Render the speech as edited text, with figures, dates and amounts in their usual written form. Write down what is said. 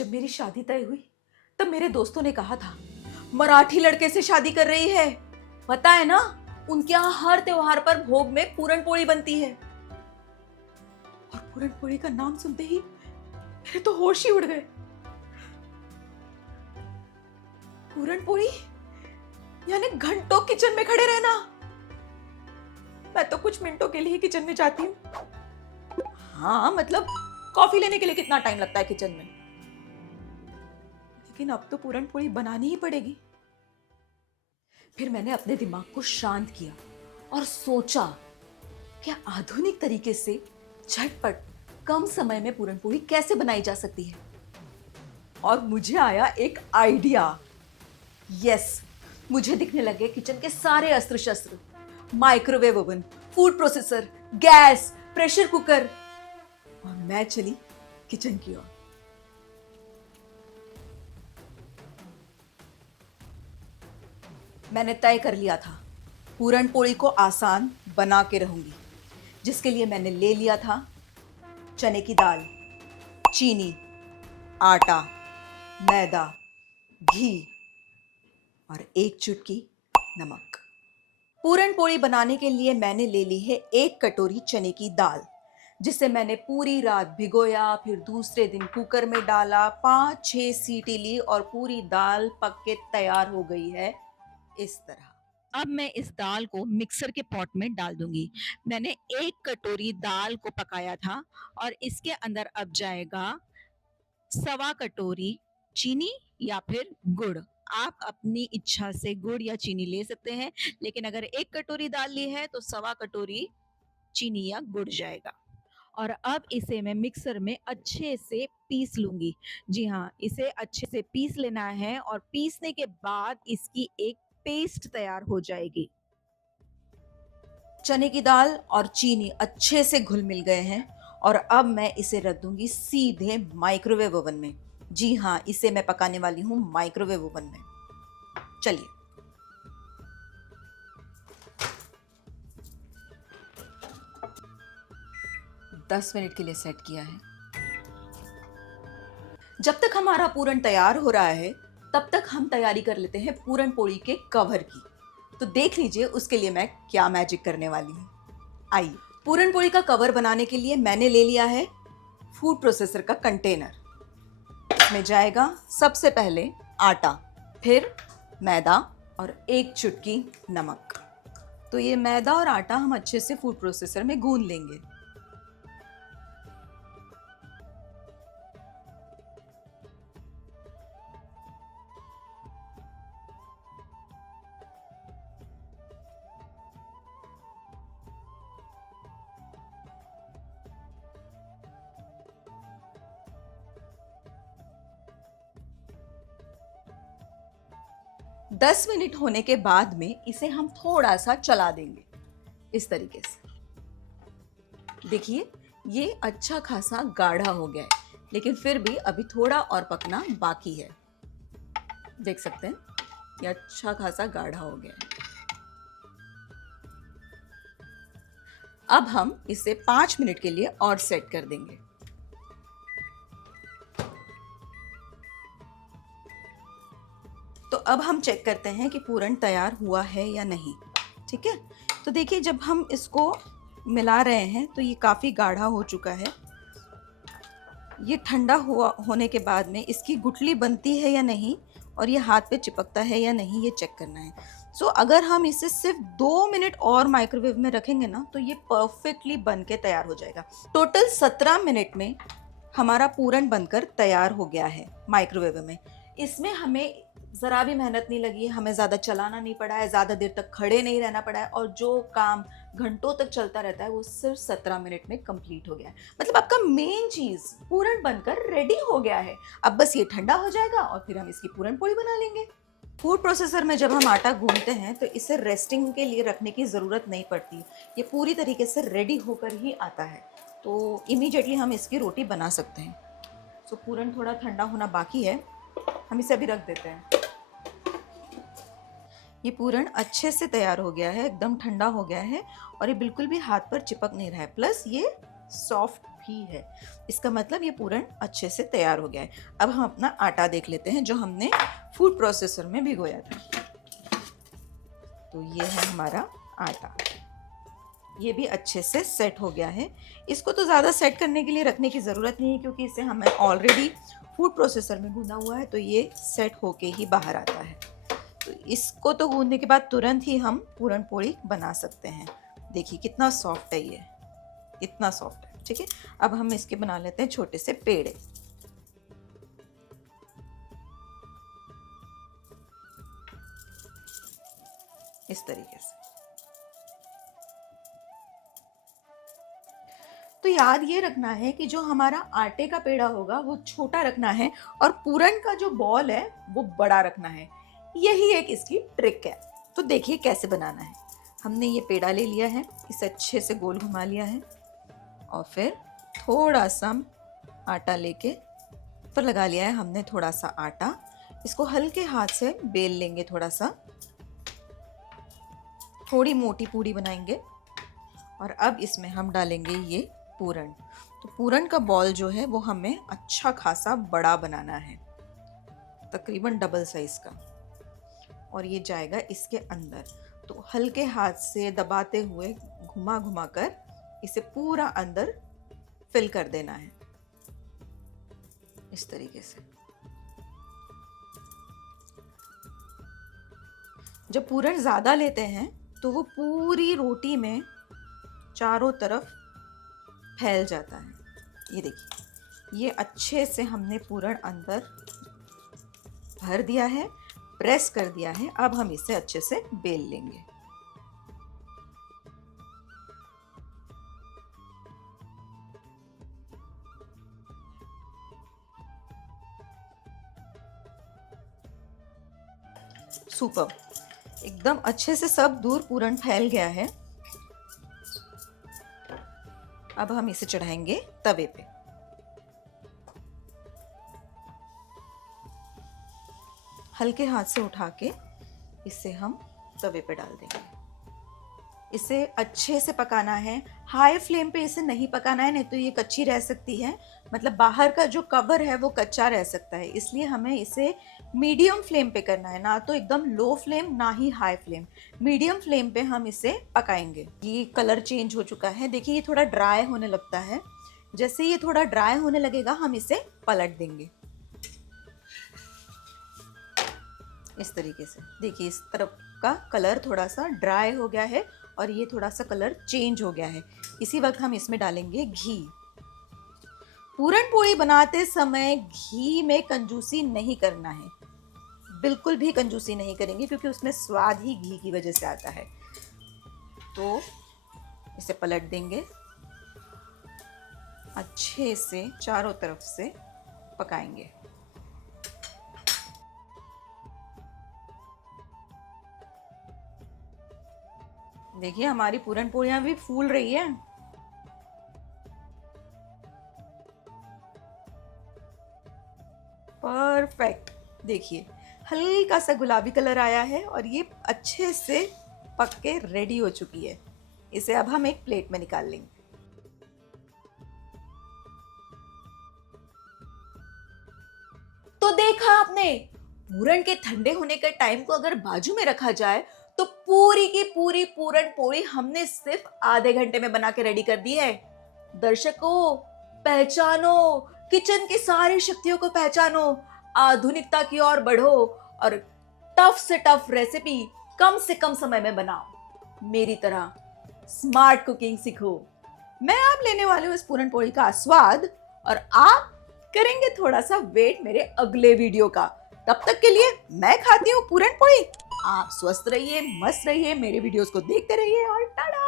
जब मेरी शादी तय हुई तब मेरे दोस्तों ने कहा था मराठी लड़के से शादी कर रही है। पता है ना, उनके यहाँ हर त्योहार पर भोग में पूरन पोली बनती है। और पूरन पोली का नाम सुनते ही मेरे तो होश ही उड़ गए। पूरन पोली यानी घंटों किचन में खड़े रहना। मैं तो कुछ मिनटों के लिए किचन में जाती हूँ। हाँ मतलब कॉफी लेने के लिए कितना टाइम लगता है किचन में, लेकिन अब तो पूरन पोली बनानी ही पड़ेगी। फिर मैंने अपने दिमाग को शांत किया और सोचा कि आधुनिक तरीके से झटपट कम समय में पूरन पोली कैसे बनाई जा सकती है। और मुझे आया एक आइडिया। यस, मुझे दिखने लगे किचन के सारे अस्त्र शस्त्र, microwave oven, food processor, gas, pressure cooker, और मैं चली किचन की ओर। मैंने तय कर लिया था पूरन पोली को आसान बना के रहूंगी, जिसके लिए मैंने ले लिया था चने की दाल, चीनी, आटा, मैदा, घी और एक चुटकी नमक। पूरन पोली बनाने के लिए मैंने ले ली है 1 कटोरी चने की दाल, जिसे मैंने पूरी रात भिगोया, फिर दूसरे दिन कुकर में डाला, 5-6 सीटी ली और पूरी दाल पक के तैयार हो गई है इस तरह। अब मैं इस दाल को मिक्सर के पॉट में डाल दूंगी। मैंने 1 कटोरी दाल को पकाया था और इसके अंदर अब जाएगा 1.25 कटोरी चीनी या फिर गुड़। आप अपनी इच्छा से गुड़ या चीनी ले सकते हैं, लेकिन अगर 1 कटोरी दाल ली है तो 1.25 कटोरी चीनी या गुड़ जाएगा। और अब इसे मैं मिक्सर में अच्छे से पीस लूंगी। जी हाँ, इसे अच्छे से पीस लेना है और पीसने के बाद इसकी एक पेस्ट तैयार हो जाएगी। चने की दाल और चीनी अच्छे से घुल मिल गए हैं और अब मैं इसे रख दूंगी सीधे माइक्रोवेव ओवन में। जी हाँ, इसे मैं पकाने वाली हूँ माइक्रोवेव ओवन में। चलिए, दस मिनट के लिए सेट किया है। जब तक हमारा पूरन तैयार हो रहा है तब तक हम तैयारी कर लेते हैं पूरन पोली के कवर की। तो देख लीजिए उसके लिए मैं क्या मैजिक करने वाली हूँ। आइए, पूरन पोली का कवर बनाने के लिए मैंने ले लिया है फूड प्रोसेसर का कंटेनर। इसमें जाएगा सबसे पहले आटा, फिर मैदा और 1 चुटकी नमक। तो ये मैदा और आटा हम अच्छे से फूड प्रोसेसर में गूंद लेंगे। दस मिनट होने के बाद में इसे हम थोड़ा सा चला देंगे इस तरीके से। देखिए, ये अच्छा खासा गाढ़ा हो गया है, लेकिन फिर भी अभी थोड़ा और पकना बाकी है। देख सकते हैं, ये अच्छा खासा गाढ़ा हो गया है। अब हम इसे 5 मिनट के लिए और सेट कर देंगे। तो अब हम चेक करते हैं कि पूरन तैयार हुआ है या नहीं। ठीक है, तो देखिए जब हम इसको मिला रहे हैं तो ये काफ़ी गाढ़ा हो चुका है। ये ठंडा होने के बाद में इसकी गुठली बनती है या नहीं और ये हाथ पे चिपकता है या नहीं, ये चेक करना है। सो अगर हम इसे सिर्फ 2 मिनट और माइक्रोवेव में रखेंगे ना तो ये परफेक्टली बन के तैयार हो जाएगा। टोटल 17 मिनट में हमारा पूरन बनकर तैयार हो गया है माइक्रोवेव में। इसमें हमें ज़रा भी मेहनत नहीं लगी, हमें ज़्यादा चलाना नहीं पड़ा है, ज़्यादा देर तक खड़े नहीं रहना पड़ा है, और जो काम घंटों तक चलता रहता है वो सिर्फ 17 मिनट में कंप्लीट हो गया है। मतलब आपका मेन चीज़ पूरन बनकर रेडी हो गया है। अब बस ये ठंडा हो जाएगा और फिर हम इसकी पूरन पोली बना लेंगे। फूड प्रोसेसर में जब हम आटा गूंथते हैं तो इसे रेस्टिंग के लिए रखने की ज़रूरत नहीं पड़ती, ये पूरी तरीके से रेडी होकर ही आता है, तो इमीडिएटली हम इसकी रोटी बना सकते हैं। सो पूरन थोड़ा ठंडा होना बाकी है, हम इसे अभी रख देते हैं। ये पूरन अच्छे से तैयार हो गया है, एकदम ठंडा हो गया है और ये बिल्कुल भी हाथ पर चिपक नहीं रहा है, प्लस ये सॉफ्ट भी है। इसका मतलब ये पूरण अच्छे से तैयार हो गया है। अब हम अपना आटा देख लेते हैं जो हमने फूड प्रोसेसर में भिगोया था। तो ये है हमारा आटा, ये भी अच्छे से सेट हो गया है। इसको तो ज़्यादा सेट करने के लिए रखने की ज़रूरत नहीं है क्योंकि इसे हमें ऑलरेडी फूड प्रोसेसर में गूंदा हुआ है, तो ये सेट होके ही बाहर आता है। तो इसको तो गूंदने के बाद तुरंत ही हम पूरण पोली बना सकते हैं। देखिए कितना सॉफ्ट है, ये इतना सॉफ्ट है। ठीक है, अब हम इसके बना लेते हैं छोटे से पेड़े। इस तरीके से। तो याद ये रखना है कि जो हमारा आटे का पेड़ा होगा वो छोटा रखना है और पूरण का जो बॉल है वो बड़ा रखना है। यही एक इसकी ट्रिक है। तो देखिए कैसे बनाना है। हमने ये पेड़ा ले लिया है, इसे अच्छे से गोल घुमा लिया है और फिर थोड़ा सा आटा लेके पर लगा लिया है हमने थोड़ा सा आटा। इसको हल्के हाथ से बेल लेंगे, थोड़ी मोटी पूरी बनाएंगे और अब इसमें हम डालेंगे ये पूरण। तो पूरण का बॉल जो है वो हमें अच्छा खासा बड़ा बनाना है, तकरीबन डबल साइज का, और ये जाएगा इसके अंदर। तो हल्के हाथ से दबाते हुए घुमा घुमा कर इसे पूरा अंदर फिल कर देना है इस तरीके से। जब पूरण ज़्यादा लेते हैं तो वो पूरी रोटी में चारों तरफ फैल जाता है। ये देखिए, ये अच्छे से हमने पूरण अंदर भर दिया है, प्रेस कर दिया है। अब हम इसे अच्छे से बेल लेंगे। सुपर, एकदम अच्छे से सब दूर पूरण फैल गया है। अब हम इसे चढ़ाएंगे तवे पे। हल्के हाथ से उठा के इसे हम तवे पे डाल देंगे। इसे अच्छे से पकाना है, हाई फ्लेम पे इसे नहीं पकाना है, नहीं तो ये कच्ची रह सकती है। मतलब बाहर का जो कवर है वो कच्चा रह सकता है, इसलिए हमें इसे मीडियम फ्लेम पे करना है, ना तो एकदम लो फ्लेम ना ही हाई फ्लेम। मीडियम फ्लेम पे हम इसे पकाएंगे। ये कलर चेंज हो चुका है, देखिए ये थोड़ा ड्राई होने लगता है। जैसे ये थोड़ा ड्राई होने लगेगा हम इसे पलट देंगे इस तरीके से। देखिए इस तरफ का कलर थोड़ा सा ड्राई हो गया है और ये थोड़ा सा कलर चेंज हो गया है। इसी वक्त हम इसमें डालेंगे घी। पूरण पोली बनाते समय घी में कंजूसी नहीं करना है, बिल्कुल भी कंजूसी नहीं करेंगे क्योंकि उसमें स्वाद ही घी की वजह से आता है। तो इसे पलट देंगे, अच्छे से चारों तरफ से पकाएंगे। देखिए हमारी पूरण पोलियां भी फूल रही है। परफेक्ट, देखिए हल्का सा गुलाबी कलर आया है और ये अच्छे से पक के रेडी हो चुकी है। इसे अब हम एक प्लेट में निकाल लेंगे। तो देखा आपने, पूरण के ठंडे होने के टाइम को अगर बाजू में रखा जाए तो पूरी की पूरी पूरण पोली हमने सिर्फ आधे घंटे में बना के रेडी कर दी है। दर्शकों पहचानो, किचन की सारी शक्तियों को पहचानो, आधुनिकता की ओर बढ़ो और टफ से टफ रेसिपी कम से कम समय में बनाओ। मेरी तरह स्मार्ट कुकिंग सीखो। मैं आप लेने वाली हूँ इस पूरण पोली का स्वाद और आप करेंगे थोड़ा सा वेट मेरे अगले वीडियो का। तब तक के लिए मैं खाती हूँ पूरण पोली। आप स्वस्थ रहिए, मस्त रहिए, मेरे वीडियोस को देखते रहिए और टाटा।